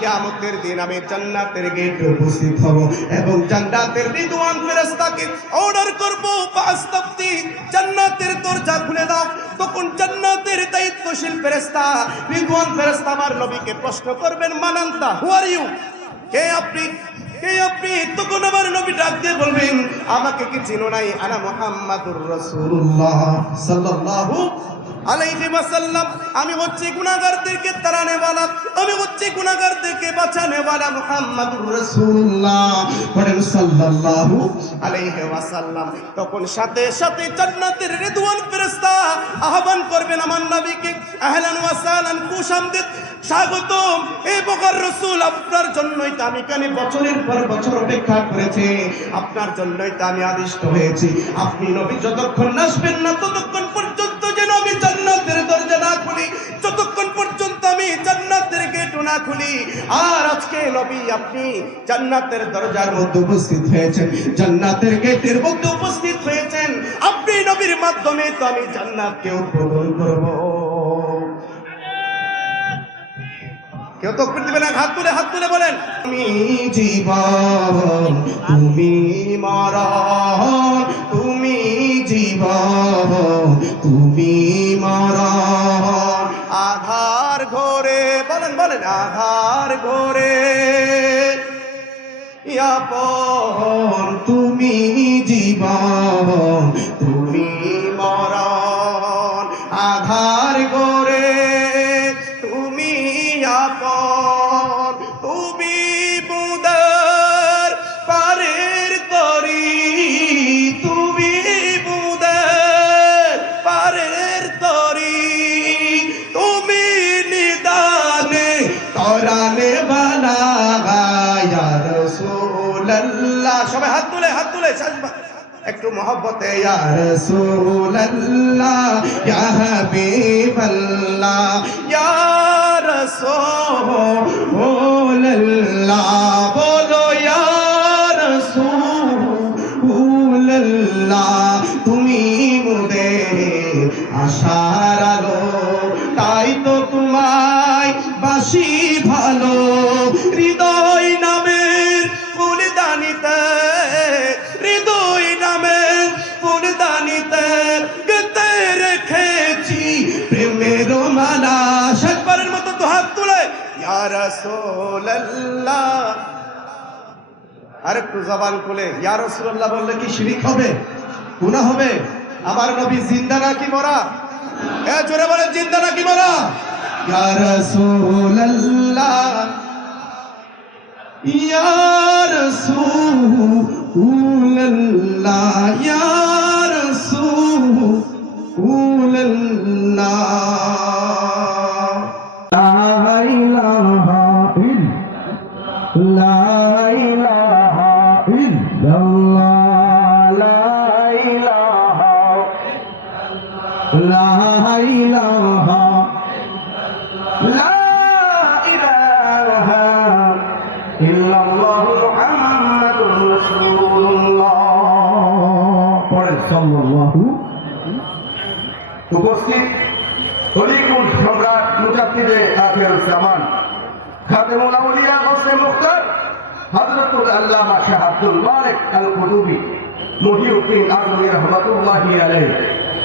কিয়ামতের দিন আমি জান্নাতের গেট উপস্থিত হব এবং জান্নাতের রিদওয়ান ফেরেশতাকে অর্ডার করব পাঁচ তপ্তি জান্নাতের দরজা খুলে দাও তখন জান্নাতের দায়িত্বশীল ফেরেশতা রিদওয়ান ফেরেশতা আমার নবীকে প্রশ্ন করবেন মানান্তা হু আর ইউ কে আপনি কে আপনি তখন আমার নবী ডাক দিয়ে বলবেন আমাকে কি চিনো নাই আনা মুহাম্মাদুর রাসূলুল্লাহ সাল্লাল্লাহু আলাইহি ওয়াসাল্লাম আমি হচ্ছে গুনাহগারদেরকে তাড়ানে वाला আমি হচ্ছে গুনাহগারদেরকে বাঁচানে वाला মুহাম্মাদুর রাসূলুল্লাহ পড়েন সাল্লাল্লাহু আলাইহি ওয়াসাল্লাম তখন সাথে সাথে জান্নাতের রিদওয়ান ফেরেশতা আহ্বান করবেন আমার নবীকে আহলান ওয়া সাহলান খুশামদিদ স্বাগতম এই বকর রসুল আপনার জন্যই তো আমি কানে বছরের পর বছর অপেক্ষা করেছি আপনার জন্যই তো আমি আদিষ্ট হয়েছি আপনি নবী যতক্ষণ আসবেন না ততক্ষণ পর্যন্ত খুলি আর আজকে নবী আপনি জান্নাতের দরজার মধ্যে উপস্থিত হয়েছেন জান্নাতের গেটের মধ্যে উপস্থিত হয়েছেন আপনি নবীর মাধ্যমে তো আমি জান্নাতকে উদ্বোধন করব কেউ তো দিবে না হাত তুলে হাত তুলে বলেন তুমি জীবন তুমি মারা তুমি জীবন তুমি মারা ঘোরে বলেন বলেন আধার ঘোরে পর তুমি জীবন একটু মহব্বতে তুমি মুদের আশার আলো তাই তো তোমায় বাসি ভালো আরেকটু জবান খুলে ইয়ার রসুল্লাহ বললে কি শিরিক হবে গুনাহ হবে আমার নবী জিন্দা নাকি মরা এ জোরে বলে জিন্দা নাকি মরা ইয়ার সুল্লা ইয়ার লা ইলাহা লা ইলাহা ইল্লাল্লাহ মুহাম্মাদুর রাসূলুল্লাহ পড়ে সাল্লাল্লাহু উপস্থিত হলিকুল সম্রাট মুজাহিদে আখির জামান খাদেমুল আউলিয়া গসে মুখতার হযরতুল আল্লামা শাহ আব্দুল মালিক আল কুতুবী মহিউদ্দিন আজমি রহমাতুল্লাহি আলাইহি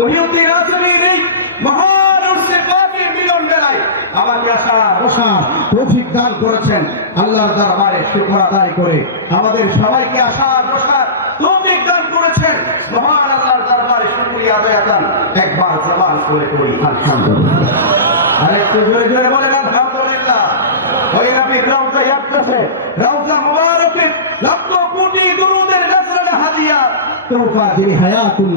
মহিউদ্দিন আজমির এই মহানুষে পাবে মিলন বেলায় আমার আশা রসা তৌফিক দান করেছেন আল্লাহর দরবারে শুকর আদায় করে আমাদের সবাইকে আশা রসা তৌফিক দান করেছেন মহান আল্লাহর দরবারে শুকরিয়া আদায় করেন একবার জবান করে করি আলহামদুলিল্লাহ আরেকটু জোরে জোরে বলেন আলহামদুলিল্লাহ ওই নবী রওজা ইয়াবতাসে রওজা মুবারকের লক্ষ কোটি দুরুদের রাসূল হাদিয়া তোফা যিনি হায়াতুল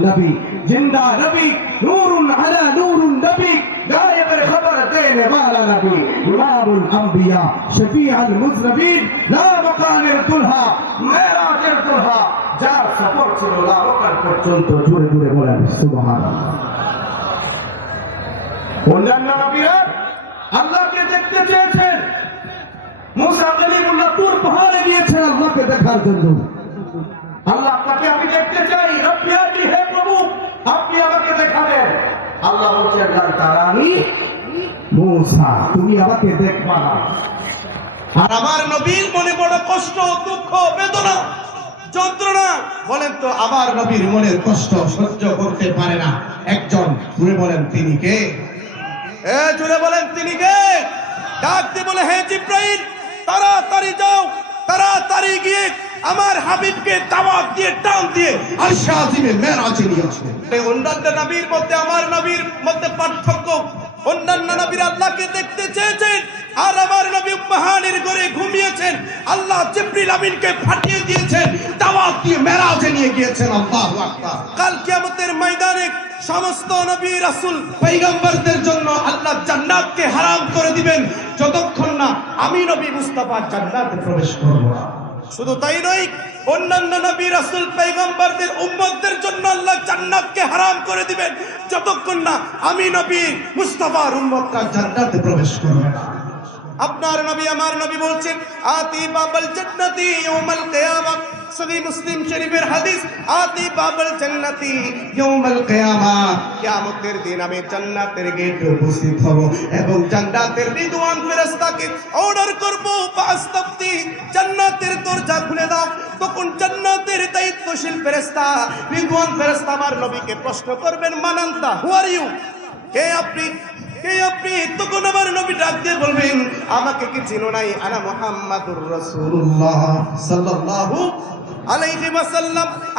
আল্লাহকে দেখার জন্য বললেন আমার নবীর মনের কষ্ট সহ্য করতে পারে না একজন জুড়ে বলেন তিনি কে এ জুড়ে বলেন তিনি কে ডাক দিয়ে বলে হে জিব্রাইল তাড়াতাড়ি যাও তাড়াতাড়ি গিয়ে আমার হাবিবকে দাওয়াত দিয়ে টান দিয়ে আরশে আজিমে মেরাজে নিয়ে আসলেন অন্যান্য নবীর মধ্যে আমার নবীর মধ্যে পার্থক্য অন্যান্য নবীর আল্লাহকে দেখতে চেয়েছেন আর আমার নবী মহানের ঘরে ঘুমিয়েছেন আল্লাহ জিব্রিল আমিনকে ফাটিয়ে দিয়েছেন দাওয়াত দিয়ে মেরাজে নিয়ে গিয়েছেন আল্লাহ কাল কিয়ামতের ময়দানে সমস্ত নবী রাসূল পয়গম্বরদের জন্য আল্লাহ জান্নাতকে হারাম করে দিবেন যতক্ষণ না আমি নবী মুস্তাফা জান্নাতে প্রবেশ করব শুধু তাই নয় অন্যান্য নবী রাসুল পেগম্বরদের উম্মতদের জন্য আল্লাহ জান্নাতকে হারাম করে দিবেন যতক্ষণ না আমি নবী মুস্তফার উম্মতরা জান্নাতে প্রবেশ করবে আপনার নবী আমার নবী বলছেন আতি বাবাল জান্নাতি ইয়াউমাল কিয়ামাহ সহি মুসলিম শরীফের হাদিস আতি বাবল জান্নাতি ইয়াউমাল কিয়ামা কিয়ামতের দিন আমি জান্নাতের গেটে উপস্থিত হব এবং জান্নাতের রিদওয়ান ফেরেশতাকে অর্ডার করব ফাস্তাফতি জান্নাতের দরজা খুলে দাও তখন জান্নাতের দায়িত্বশীল ফেরেশতা রিদওয়ান ফেরেশতা আমার নবীকে প্রশ্ন করবেন মানান্তা হু আর ইউ কে আপনি কে আপনি তখন আমার নবী ডাক দিয়ে বলবেন আমাকে কি চিনো নাই আনা মোহাম্মদুর রাসূলুল্লাহ সাল্লাল্লাহু আলাইহি রাসূলুল্লাহ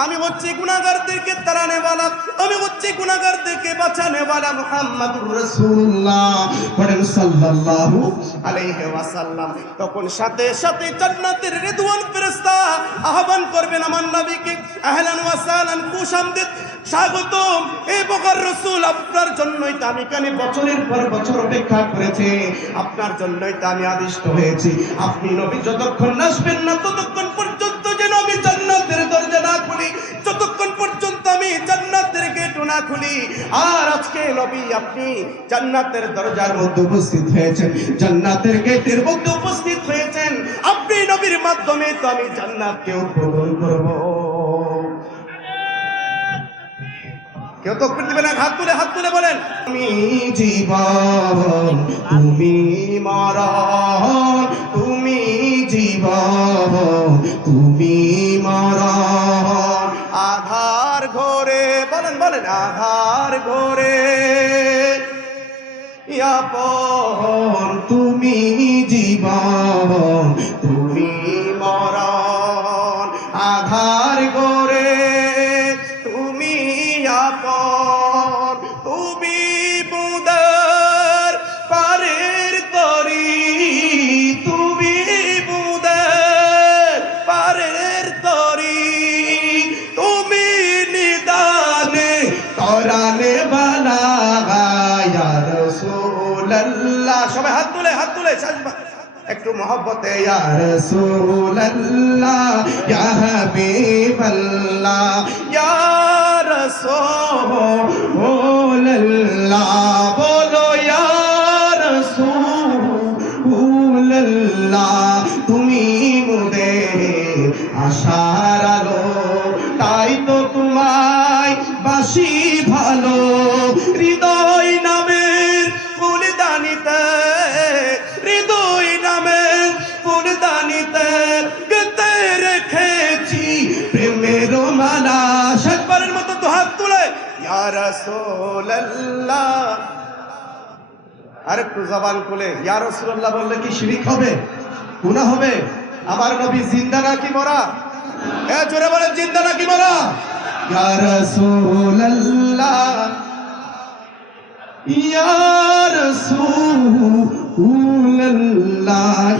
সাল্লাল্লাহু আলাইহি ওয়াসাল্লাম তখন সাথে সাথে জান্নাতের রিদওয়ান ফেরেশতা আহ্বান করবেন আমার নবীকে আহলান ওয়া এই রসুল আপনার জন্যই তো আমি বছরের পর বছর অপেক্ষা আপনার জন্যই তো আমি আদিষ্ট হয়েছি আপনি নবী যতক্ষণ না ততক্ষণ পর্যন্ত আমি জান্নাতের দরজা না খুলি যতক্ষণ পর্যন্ত আমি জান্নাতের গেট না খুলি আর আজকে নবী আপনি জান্নাতের দরজার মধ্যে উপস্থিত হয়েছেন জান্নাতের গেটের মধ্যে উপস্থিত হয়েছেন আপনি নবীর মাধ্যমে তো আমি জান্নাতকে উদ্বোধন করবো কেউ তো দিবে না হাত তুলে হাত তুলে বলেন তুমি জীবন তুমি মারা তুমি জীবন তুমি মারা আধার ঘরে বলেন বলেন আধার ঘরে ইয়াপন তুমি জীবন রসুল্লাহ সবাই হাত তুলে হাত তুলে একটু মহব্বতে রসুল্লাহ রসুল্লাহ বলো রসুল্লাহ তুমি মুদে আশা ইয়ারসোল্লাহ জবান খুলে বললে কি শিরিক হবে গুণা হবে আমার নবী জিন্দা নাকি মরা জোরে বলেন জিন্দা নাকি মরা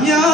ইয়া